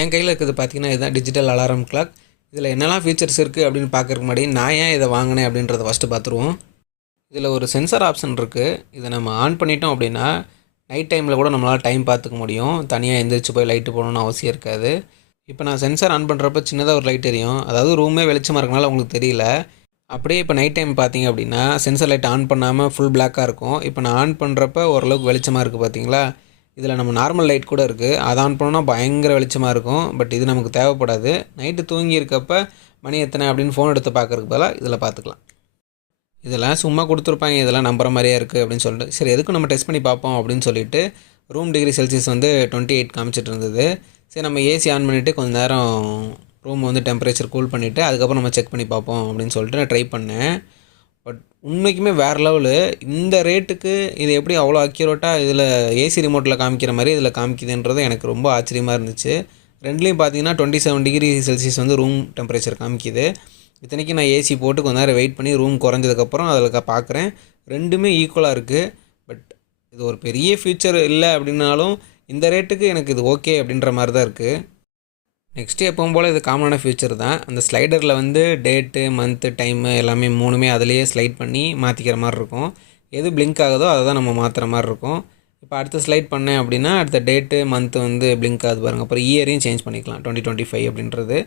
என் கையில் இருக்கிறது பார்த்தீங்கன்னா இதுதான் டிஜிட்டல் அலாரம் கிளாக். இதில் என்னெல்லாம் ஃபீச்சர்ஸ் இருக்குது அப்படின்னு பார்க்குறதுக்கு முன்னாடி நான் ஏன் இதை வாங்கினேன் அப்படின்றத ஃபஸ்ட்டு பார்த்துருவோம். இதில் ஒரு சென்சார் ஆப்ஷன் இருக்குது. இதை நம்ம ஆன் பண்ணிட்டோம் அப்படின்னா நைட் டைமில் கூட நம்மளால் டைம் பார்த்துக்க முடியும். தனியாக எந்திரிச்சு போய் லைட்டு போடணும்னு அவசியம் இருக்காது. இப்போ நான் சென்சார் ஆன் பண்ணுறப்ப சின்னதாக ஒரு லைட் எரியும். அதாவது ரூமே வெளிச்சமாக இருக்கனால உங்களுக்கு தெரியல. அப்படியே இப்போ நைட் டைம் பார்த்தீங்க அப்படின்னா சென்சார் லைட் ஆன் பண்ணாமல் ஃபுல் பிளாக்காக இருக்கும். இப்போ நான் ஆன் பண்ணுறப்ப ஓரளவுக்கு வெளிச்சமாக இருக்குது பார்த்தீங்களா. இதில் நம்ம நார்மல் லைட் கூட இருக்குது. அதை ஆன் பண்ணோன்னா பயங்கர வெளிச்சமாக இருக்கும். பட் இது நமக்கு தேவைப்படாது. நைட்டு தூங்கி இருக்கப்போ மணி எத்தனை அப்படின்னு ஃபோன் எடுத்து பார்க்குறதுக்கு பதிலாக இதில் பார்த்துக்கலாம். இதெல்லாம் சும்மா கொடுத்துருப்பாங்க, இதெல்லாம் நம்புற மாதிரியே இருக்குது அப்படின்னு சொல்லிட்டு சரி எதுக்கும் நம்ம டெஸ்ட் பண்ணி பார்ப்போம் அப்படின்னு சொல்லிட்டு ரூம் டிகிரி செல்சியஸ் வந்து 28 காமிச்சிட்டு இருந்தது. சரி நம்ம ஏசி ஆன் பண்ணிவிட்டு கொஞ்சம் நேரம் ரூம் வந்து டெம்பரேச்சர் கூல் பண்ணிவிட்டு அதுக்கப்புறம் நம்ம செக் பண்ணி பார்ப்போம் அப்படின்னு சொல்லிட்டு நான் ட்ரை பண்ணேன். பட் உண்மைக்குமே வேறு லெவலு. இந்த ரேட்டுக்கு இது எப்படி அவ்வளோ அக்யூரேட்டாக இதில் ஏசி ரிமோட்டில் காமிக்கிற மாதிரி இதில் காமிக்குதுன்றது எனக்கு ரொம்ப ஆச்சரியமாக இருந்துச்சு. ரெண்டுலேயும் பார்த்தீங்கன்னா 27 டிகிரி செல்சியஸ் வந்து ரூம் டெம்பரேச்சர் காமிக்குது. இத்தனைக்கும் நான் ஏசி போட்டு கொஞ்ச நேரம் வெயிட் பண்ணி ரூம் குறைஞ்சதுக்கப்புறம் அதில் பார்க்குறேன் ரெண்டுமே ஈக்குவலாக இருக்குது. பட் இது ஒரு பெரிய ஃபியூச்சர் இல்லை அப்படின்னாலும் இந்த ரேட்டுக்கு எனக்கு இது ஓகே அப்படின்ற மாதிரி தான் இருக்குது. நெக்ஸ்ட்டு எப்பவும் போல் இது காமனான ஃபியூச்சர் தான். அந்த ஸ்லைடரில் வந்து டேட்டு மந்த்து டைமு எல்லாமே மூணுமே அதிலேயே ஸ்லைட் பண்ணி மாற்றிக்கிற மாதிரி இருக்கும். எது பிளிங்க் ஆகுதோ அதை தான் நம்ம மாற்றுற மாதிரி இருக்கும். இப்போ அடுத்து ஸ்லைட் பண்ணேன் அப்படின்னா அடுத்த டேட்டு மந்த்து வந்து பிளிங்க் ஆகுது பாருங்கள். அப்புறம் இயரையும் சேஞ்ச் பண்ணிக்கலாம் 2025 அப்படின்றது.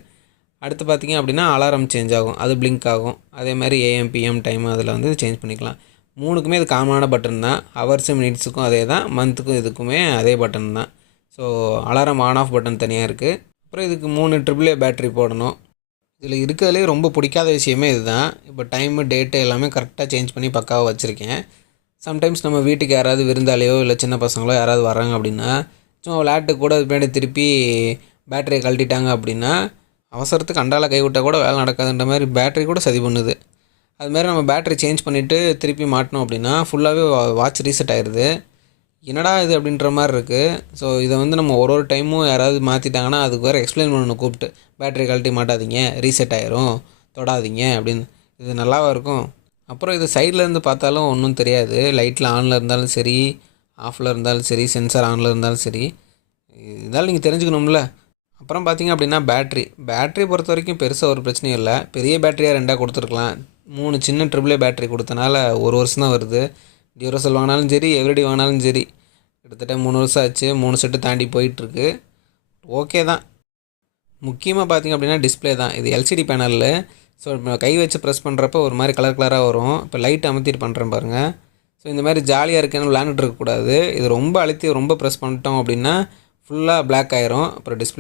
அடுத்து பார்த்திங்க அப்படின்னா அலாரம் சேஞ்ச் ஆகும், அது பிளிங்க் ஆகும். அதே மாதிரி ஏஎம் பிஎம் டைம் அதில் வந்து சேஞ்ச் பண்ணிக்கலாம். மூணுக்குமே இது காமனான பட்டன் தான். ஹவர்ஸு மினிட்ஸுக்கும் அதே தான், மந்த்துக்கும் இதுக்குமே அதே பட்டன் தான். So alarm on off button தனியாக இருக்குது. அப்புறம் இதுக்கு 3 AAA பேட்ரி போடணும். இதில் இருக்கிறதுலே ரொம்ப பிடிக்காத விஷயமே இதுதான். இப்போ டைமு டேட்டு எல்லாமே கரெக்டாக சேஞ்ச் பண்ணி பக்காவாக வச்சுருக்கேன். சம்டைம்ஸ் நம்ம வீட்டுக்கு யாராவது விருந்தாளியோ இல்லை சின்ன பசங்களோ யாராவது வராங்க அப்படின்னா சும்மா விளையாட்டுக்கு கூட அது பின்னாடி திருப்பி பேட்டரியை கழட்டிட்டாங்க அப்படின்னா அவசரத்துக்கு அண்டால கைவிட்டால் கூட வேலை நடக்காதுன்ற மாதிரி பேட்டரி கூட சதி பண்ணுது. அதுமாதிரி நம்ம பேட்டரி சேஞ்ச் பண்ணிவிட்டு திருப்பி மாட்டினோம் அப்படின்னா ஃபுல்லாகவே வாட்ச் ரீசெட் ஆயிடுது. என்னடா இது அப்படின்ற மாதிரி இருக்குது. ஸோ இதை வந்து நம்ம ஒரு டைமும் யாராவது மாற்றிட்டாங்கன்னா அதுக்கு வேறு எக்ஸ்பிளைன் பண்ணணும் கூப்பிட்டு, பேட்டரி கழட்டி மாட்டாதீங்க, ரீசெட் ஆயிரும், தொடாதீங்க அப்படின்னு. இது நல்லாவாக இருக்கும். அப்புறம் இது சைட்லேருந்து பார்த்தாலும் ஒன்றும் தெரியாது. லைட்டில் ஆனில் இருந்தாலும் சரி, ஆஃபில் இருந்தாலும் சரி, சென்சார் ஆனில் இருந்தாலும் சரி, இதனால் நீங்கள் தெரிஞ்சுக்கணும்ல. அப்புறம் பார்த்திங்க அப்படின்னா பேட்ரி பொறுத்த வரைக்கும் பெருசாக ஒரு பிரச்சனையும் இல்லை. பெரிய பேட்டரியாக 2 கொடுத்துருக்கலாம். 3 சின்ன AAA பேட்டரி கொடுத்தனால 1 வருஷம் தான் வருது. டியூரசெல் வாங்கினாலும் சரி, எவ்ரிடே வாங்கினாலும் சரி, கிட்டத்தட்ட 3 வருஷம் ஆச்சு. 3 செட்டு தாண்டி போயிட்டுருக்கு. ஓகே தான். முக்கியமாக பார்த்திங்க அப்படின்னா டிஸ்பிளே தான். இது எல்சிடி பேனலில். ஸோ இப்போ கை வச்சு ப்ரெஸ் பண்ணுறப்ப ஒரு மாதிரி கலராக வரும். இப்போ லைட் அமுத்திட்டு பண்ணுறேன் பாருங்கள். ஸோ இந்த மாதிரி ஜாலியாக இருக்குன்னு விளையாண்டுட்டு இருக்கக்கூடாது. இது ரொம்ப அழுத்தி ரொம்ப ப்ரெஸ் பண்ணிட்டோம் அப்படின்னா ஃபுல்லாக பிளாக் ஆயிரும். அப்புறம் டிஸ்பிளே